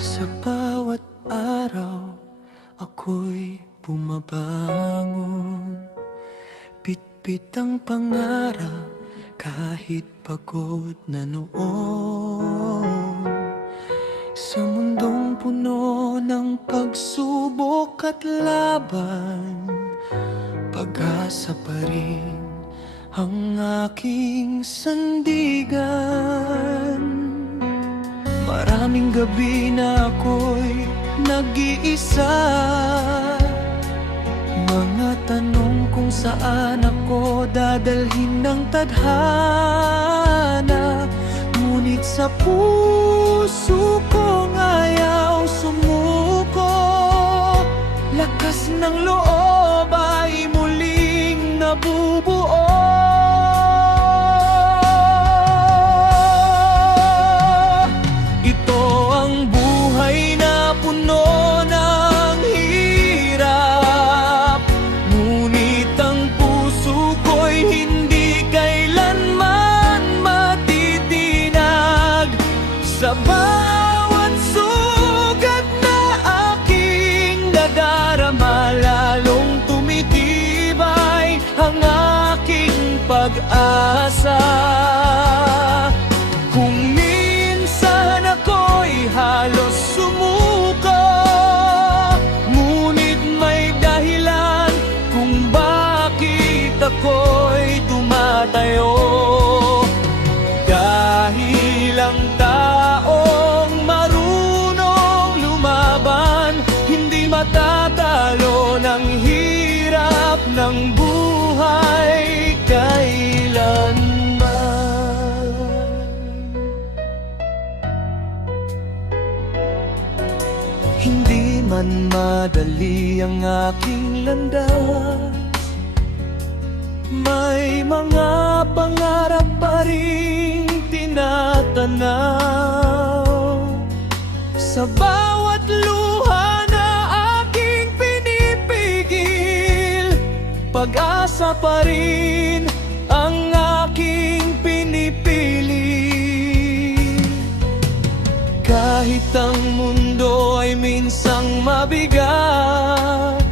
Sa bawat araw, ako'y bumabangon. Bitbit ang pangarap, kahit pagod na noon. Sa mundong puno ng pagsubok at laban, pag-asa pa rin ang aking sandigan. Maraming gabi na ako'y nag-iisa, mga tanong kung saan ako dadalhin ng tadhana. Ngunit sa puso kong ayaw sumuko, lakas ng loob ay muling nabubuo. Sa bawat sugat na aking nadarama, lalong tumitibay ang aking pag-asa. Kung minsan ako'y halos sumuko, ngunit may dahilan kung bakit ako'y tumatayo. Dahil ang taong marunong lumaban, hindi matatalo ng hirap ng buhay kailanman. Hindi man madali ang aking landas, may mga pangarap pa rin tinatanaw. Sa bawat luha na aking pinipigil, pag-asa pa rin ang aking pinipili. Kahit ang mundo ay minsang mabigat,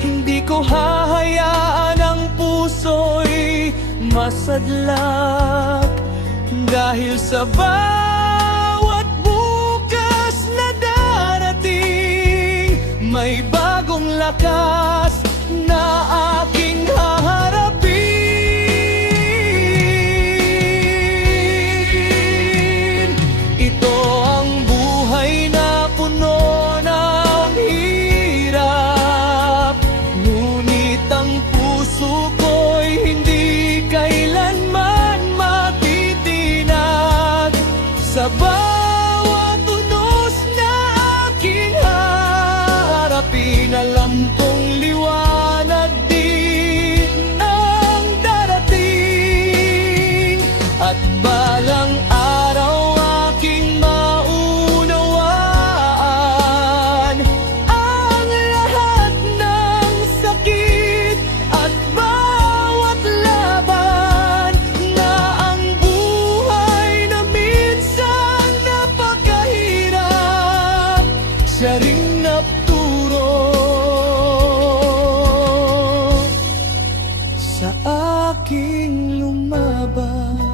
hindi ko hahayaan ang puso'y masadlak. Dahil sa bawat bukas na darating, may bagong lakas na aking haharapin. Ito ang buhay na puno ng hirap, ngunit ang puso ko'y hindi kailanman matitinag. Sa bawat unos na aking harapin, alam kong liwanag din ang darating, at balang araw aking maunawaan ang lahat ng sakit at bawat laban, na ang buhay na minsan napakahirap, siya ring nagturo sa aking lumaban.